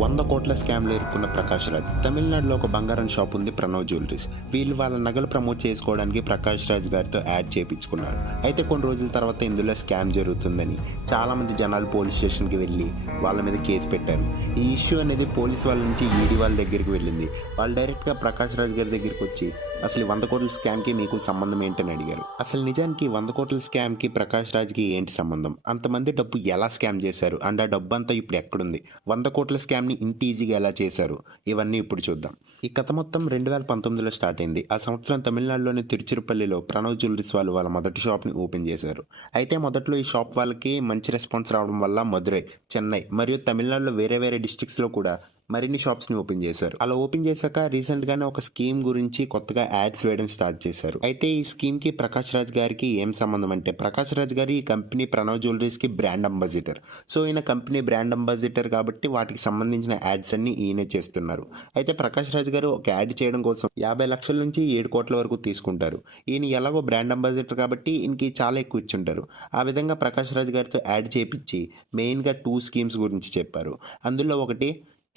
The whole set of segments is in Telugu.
100 కోట్ల స్కామ్లో ఇరుక్కున్న ప్రకాష్ రాజ్. తమిళనాడులో ఒక బంగారం షాప్ ఉంది, ప్రణవ్ జ్యువెలరీస్. వీళ్ళు వాళ్ళ నగలు ప్రమోట్ చేసుకోవడానికి ప్రకాష్ రాజ్ గారితో యాడ్ చేయించుకున్నారు. అయితే కొన్ని రోజుల తర్వాత ఇందులో స్కామ్ జరుగుతుందని చాలామంది జనాలు పోలీస్ స్టేషన్కి వెళ్ళి వాళ్ళ మీద కేసు పెట్టారు. ఈ ఇష్యూ అనేది పోలీస్ వాళ్ళ నుంచి ఈడీ వాళ్ళ దగ్గరికి వెళ్ళింది. వాళ్ళు డైరెక్ట్గా ప్రకాష్ రాజ్ గారి దగ్గరికి వచ్చి అసలు 100 కోట్ల స్కామ్కి మీకు సంబంధం ఏంటని అడిగారు. అసలు నిజానికి 100 కోట్ల స్కామ్కి ప్రకాష్ రాజ్కి ఏంటి సంబంధం, అంతమంది డబ్బు ఎలా స్కామ్ చేశారు అండ్ ఆ డబ్బు అంతా ఇప్పుడు ఎక్కడుంది, 100 కోట్ల స్కామ్ని ఇంత ఈజీగా ఎలా చేశారు, ఇవన్నీ ఇప్పుడు చూద్దాం. ఈ కథ మొత్తం 2019లో స్టార్ట్ అయింది. ఆ సంవత్సరం తమిళనాడులోని తిరుచిరపల్లిలో ప్రణవ్ జ్యువెలరీస్ వాళ్ళు వాళ్ళ మొదటి షాప్ని ఓపెన్ చేశారు. అయితే మొదట్లో ఈ షాప్ వాళ్ళకి మంచి రెస్పాన్స్ రావడం వల్ల మదురై, చెన్నై మరియు తమిళనాడులో వేరే వేరే డిస్ట్రిక్ట్స్లో కూడా మరిన్ని షాప్స్ని ఓపెన్ చేశారు. అలా ఓపెన్ చేశాక రీసెంట్గానే ఒక స్కీమ్ గురించి కొత్తగా యాడ్స్ వేయడం స్టార్ట్ చేశారు. అయితే ఈ స్కీమ్కి ప్రకాష్ రాజ్ గారికి ఏం సంబంధం అంటే, ప్రకాష్ రాజ్ గారి ఈ కంపెనీ ప్రణవ్ జ్యువెలరీస్కి బ్రాండ్ అంబాసిడర్. సో ఈయన కంపెనీ బ్రాండ్ అంబాసిడర్ కాబట్టి వాటికి సంబంధించిన యాడ్స్ అన్ని ఈయనే చేస్తున్నారు. అయితే ప్రకాష్ రాజ్ గారు ఒక యాడ్ చేయడం కోసం 50 లక్షల నుంచి 7 కోట్ల వరకు తీసుకుంటారు. ఈయన ఎలాగో బ్రాండ్ అంబాసిడర్ కాబట్టి ఈయనకి చాలా ఎక్కువ ఇచ్చుంటారు. ఆ విధంగా ప్రకాష్ రాజ్ గారితో యాడ్ చేయించి మెయిన్గా 2 స్కీమ్స్ గురించి చెప్పారు. అందులో ఒకటి,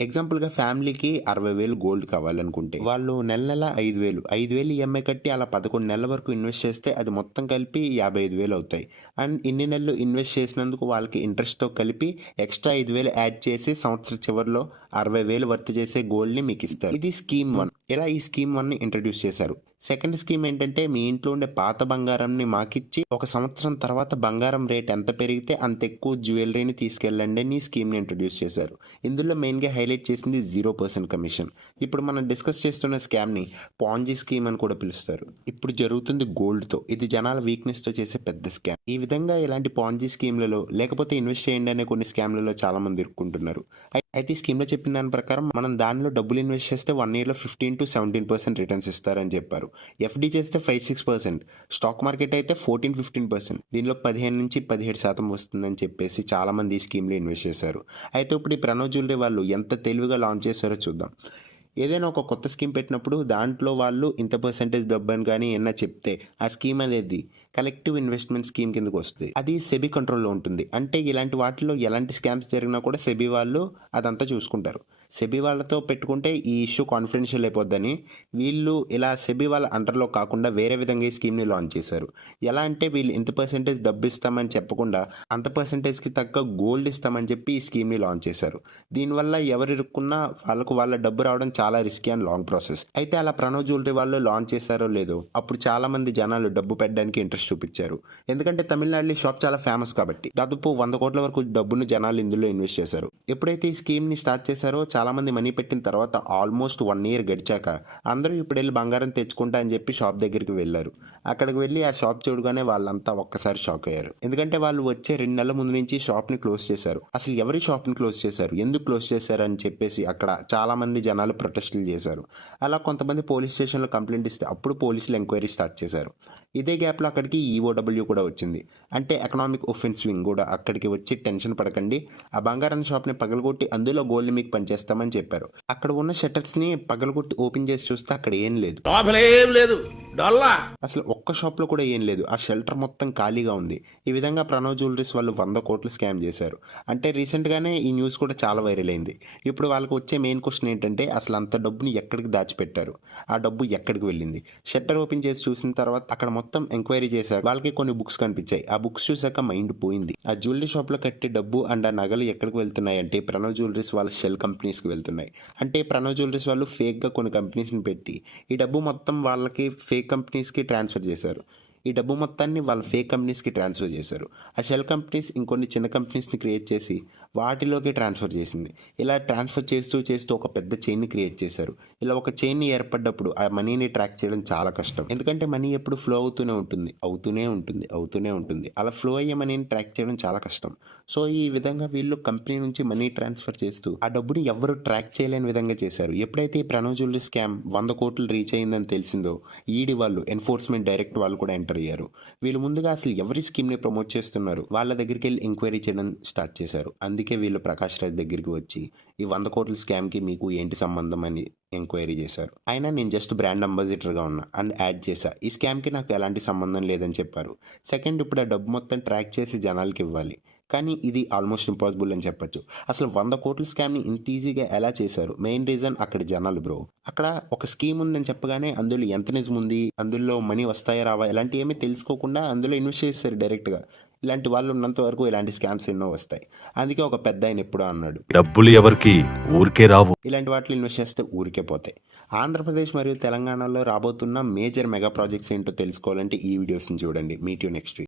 ఎగ్జాంపుల్గా ఫ్యామిలీకి 60,000 గోల్డ్ కావాలనుకుంటే వాళ్ళు నెల నెల 5,000 ఈఎంఐ కట్టి అలా 11 నెలల వరకు ఇన్వెస్ట్ చేస్తే అది మొత్తం కలిపి 55,000 అవుతాయి. అండ్ ఇన్ని నెలలు ఇన్వెస్ట్ చేసినందుకు వాళ్ళకి ఇంట్రెస్ట్తో కలిపి ఎక్స్ట్రా 5,000 యాడ్ చేసి సంవత్సరం చివరిలో 60,000 వర్త్ చేసే గోల్డ్ని మీకు ఇస్తారు. ఇది స్కీమ్ 1. ఇలా ఈ స్కీమ్ 1ని ఇంట్రడ్యూస్ చేశారు. సెకండ్ స్కీమ్ ఏంటంటే, మీ ఇంట్లో ఉండే పాత బంగారంని మాకిచ్చి ఒక సంవత్సరం తర్వాత బంగారం రేట్ ఎంత పెరిగితే అంత ఎక్కువ జ్యువెలరీని తీసుకెళ్ళండి అని ఈ స్కీమ్ని ఇంట్రడ్యూస్ చేశారు. ఇందులో మెయిన్గా హైలైట్ చేసింది 0% కమిషన్. ఇప్పుడు మనం డిస్కస్ చేస్తున్న స్కామ్ని పాంజీ స్కీమ్ అని కూడా పిలుస్తారు. ఇప్పుడు జరుగుతుంది గోల్డ్తో. ఇది జనాల వీక్నెస్తో చేసే పెద్ద స్కామ్. ఈ విధంగా ఇలాంటి పాంజీ స్కీమ్లలో లేకపోతే ఇన్వెస్ట్ చేయండి అనే కొన్ని స్కామ్లలో చాలామంది ఇరుక్కుంటున్నారు. అయితే ఈ స్కీమ్లో చెప్పిన దాని ప్రకారం మనం దానిలో డబ్బులు ఇన్వెస్ట్ చేస్తే 1 ఇయర్లో 15 to 17% రిటర్న్స్ ఇస్తారని చెప్పారు. ఎఫ్డి చేస్తే 5-6%, స్టాక్ మార్కెట్ అయితే 14-15%, దీనిలో 15 నుంచి 17% వస్తుందని చెప్పేసి చాలామంది ఈ స్కీమ్లో ఇన్వెస్ట్ చేశారు. అయితే ఇప్పుడు ఈ ప్రణవ్ జ్యువెలరీ వాళ్ళు ఎంత తెలివిగా లాంచ్ చేశారో చూద్దాం. ఏదైనా ఒక కొత్త స్కీమ్ పెట్టినప్పుడు దాంట్లో వాళ్ళు ఇంత పర్సెంటేజ్ డబ్బు అని కానీ ఏమన్నా చెప్తే ఆ స్కీమ్ అనేది కలెక్టివ్ ఇన్వెస్ట్మెంట్ స్కీమ్ కిందకు వస్తుంది. అది సెబీ కంట్రోల్లో ఉంటుంది. అంటే ఇలాంటి వాటిలో ఎలాంటి స్కామ్స్ జరిగినా కూడా సెబీ వాళ్ళు అదంతా చూసుకుంటారు. సెబీ వాళ్ళతో పెట్టుకుంటే ఈ ఇష్యూ కాన్ఫిడెన్షియల్ అయిపోద్దని వీళ్ళు ఇలా సెబీ వాళ్ళ అండర్లో కాకుండా వేరే విధంగా ఈ స్కీమ్ని లాంచ్ చేశారు. ఎలా అంటే, వీళ్ళు ఇంత పర్సెంటేజ్ డబ్బు ఇస్తామని చెప్పకుండా అంత పర్సెంటేజ్కి తగ్గ గోల్డ్ ఇస్తామని చెప్పి ఈ స్కీమ్ని లాంచ్ చేశారు. దీనివల్ల ఎవరు ఇరుక్కున్నా వాళ్ళ డబ్బు రావడం చాలా రిస్కీ అండ్ లాంగ్ ప్రాసెస్. అయితే అలా ప్రణవ్ జ్యువెలరీ వాళ్ళు లాంచ్ చేశారో లేదో, అప్పుడు చాలా మంది జనాలు డబ్బు పెట్టడానికి ఇంట్రెస్ట్ చూపించారు. ఎందుకంటే తమిళనాడులో ఈ షాప్ చాలా ఫేమస్ కాబట్టి దాదాపు 100 కోట్ల వరకు డబ్బును జనాలు ఇందులో ఇన్వెస్ట్ చేశారు. ఎప్పుడైతే ఈ స్కీమ్ని స్టార్ట్ చేశారో చాలామంది మనీ పెట్టిన తర్వాత ఆల్మోస్ట్ 1 ఇయర్ గడిచాక అందరూ ఇప్పుడు వెళ్ళి బంగారం తెచ్చుకుంటా అని చెప్పి షాప్ దగ్గరికి వెళ్ళారు. అక్కడికి వెళ్ళి ఆ షాప్ చూడగానే వాళ్ళంతా ఒక్కసారి షాక్ అయ్యారు. ఎందుకంటే వాళ్ళు వచ్చే 2 నెలల ముందు నుంచి షాప్ని క్లోజ్ చేశారు. అసలు ఎవరి షాప్ని క్లోజ్ చేశారు, ఎందుకు క్లోజ్ చేశారు అని చెప్పేసి అక్కడ చాలామంది జనాలు ప్రొటెస్టులు చేశారు. అలా కొంతమంది పోలీస్ స్టేషన్లో కంప్లైంట్ ఇస్తే అప్పుడు పోలీసులు ఎంక్వైరీ స్టార్ట్ చేశారు. ఇదే గ్యాప్లో అక్కడికి ఈఓడబ్ల్యూ కూడా వచ్చింది. అంటే ఎకనామిక్ ఒఫెన్స్ వింగ్ కూడా అక్కడికి వచ్చి టెన్షన్ పడకండి, ఆ బంగారం షాప్ని పగలగొట్టి అందులో గోల్డ్ మీకు పనిచేస్తామని చెప్పారు. అక్కడ ఉన్న షట్టర్స్ని పగలగొట్టి ఓపెన్ చేసి చూస్తే అక్కడ ఏం లేదు, అసలు ఒక్క షాప్లో కూడా ఏం లేదు. ఆ షెల్టర్ మొత్తం ఖాళీగా ఉంది. ఈ విధంగా ప్రణవ్ జ్యువెలరీస్ వాళ్ళు 100 కోట్లు స్కామ్ చేశారు. అంటే రీసెంట్గానే ఈ న్యూస్ కూడా చాలా వైరల్ అయింది. ఇప్పుడు వాళ్ళకి వచ్చే మెయిన్ క్వశ్చన్ ఏంటంటే, అసలు అంత డబ్బుని ఎక్కడికి దాచిపెట్టారు, ఆ డబ్బు ఎక్కడికి వెళ్ళింది. షట్టర్ ఓపెన్ చేసి చూసిన తర్వాత అక్కడ మొత్తం ఎంక్వైరీ చేశారు. వాళ్ళకి కొన్ని బుక్స్ కనిపించాయి. ఆ బుక్స్ చూసాక మైండ్ పోయింది. ఆ జ్యువెలరీ షాప్లో కట్టే డబ్బు అండ్ ఆ నగలు ఎక్కడికి వెళ్తున్నాయి అంటే ప్రణవ్ జ్యువెలరీస్ వాళ్ళ షెల్ కంపెనీస్కి వెళ్తున్నాయి. అంటే ప్రణవ్ జ్యువెలరీస్ వాళ్ళు ఫేక్గా కొన్ని కంపెనీస్ని పెట్టి ఈ డబ్బు మొత్తం వాళ్ళకి ఫేక్ కంపెనీస్కి ట్రాన్స్ఫర్ చేశారు. ఈ డబ్బు మొత్తాన్ని వాళ్ళ ఫేక్ కంపెనీస్కి ట్రాన్స్ఫర్ చేశారు. ఆ షెల్ కంపెనీస్ ఇంకొన్ని చిన్న కంపెనీస్ని క్రియేట్ చేసి వాటిలోకి ట్రాన్స్ఫర్ చేసింది. ఇలా ట్రాన్స్ఫర్ చేస్తూ ఒక పెద్ద చైన్ని క్రియేట్ చేశారు. ఇలా ఒక చైన్ని ఏర్పడ్డప్పుడు ఆ మనీని ట్రాక్ చేయడం చాలా కష్టం. ఎందుకంటే మనీ ఎప్పుడు ఫ్లో అవుతూనే ఉంటుంది. అలా ఫ్లో అయ్యే మనీని ట్రాక్ చేయడం చాలా కష్టం. సో ఈ విధంగా వీళ్ళు కంపెనీ నుంచి మనీ ట్రాన్స్ఫర్ చేస్తూ ఆ డబ్బుని ఎవరు ట్రాక్ చేయలేని విధంగా చేశారు. ఎప్పుడైతే ఈ ప్రణవ్ జ్యువెలరీ స్కామ్ 100 కోట్లు రీచ్ అయిందని తెలిసిందో, ఈడీ వాళ్ళు, ఎన్ఫోర్స్మెంట్ డైరెక్ట్ వాళ్ళు కూడా ఎంటర్ అయ్యారు. వీళ్ళు ముందుగా అసలు ఎవరి స్కీమ్ని ప్రమోట్ చేస్తున్నారు వాళ్ళ దగ్గరికి వెళ్ళి ఎంక్వైరీ చేయడం స్టార్ట్ చేశారు. అందుకే వీళ్ళు ప్రకాష్ రాజ్ దగ్గరికి వచ్చి ఈ 100 కోట్ల స్కామ్కి మీకు ఏంటి సంబంధం అని ఎంక్వైరీ చేశారు. అయినా నేను జస్ట్ బ్రాండ్ అంబాసిడర్గా ఉన్నా అండ్ యాడ్ చేశా, ఈ స్కామ్కి నాకు ఎలాంటి సంబంధం లేదని చెప్పారు. సెకండ్, ఇప్పుడు ఆ డబ్బు మొత్తం ట్రాక్ చేసి జనాలకి ఇవ్వాలి. కానీ ఇది ఆల్మోస్ట్ ఇంపాసిబుల్ అని చెప్పొచ్చు. అసలు 100 కోట్ల స్కామ్‌ని ఇంత ఈజీగా ఎలా చేశారు? మెయిన్ రీజన్ అక్కడి జనాలు బ్రో. అక్కడ ఒక స్కీమ్ ఉందని చెప్పగానే అందులో ఎంత నిజముంది, అందులో మనీ వస్తాయా రావా ఇలాంటియేమీ తెలుసుకోకుండా అందులో ఇన్వెస్ట్ చేసేసారు డైరెక్ట్‌గా. ఇలాంటి వాళ్ళు ఉన్నంత వరకు ఇలాంటి స్కామ్స్ ఎన్నో వస్తాయి. అందుకే ఒక పెద్దాయన ఎప్పుడో అన్నాడు, డబ్బులు ఎవరికి ఊరికే రావు. ఇలాంటి వాటిలో ఇన్వెస్ట్ చేస్తే ఊరికే పోతాయి. ఆంధ్రప్రదేశ్ మరియు తెలంగాణలో రాబోతున్న మేజర్ మెగా ప్రాజెక్ట్స్ ఏంటో తెలుసుకోవాలంటే ఈ వీడియోస్‌ని చూడండి. Meet you next week.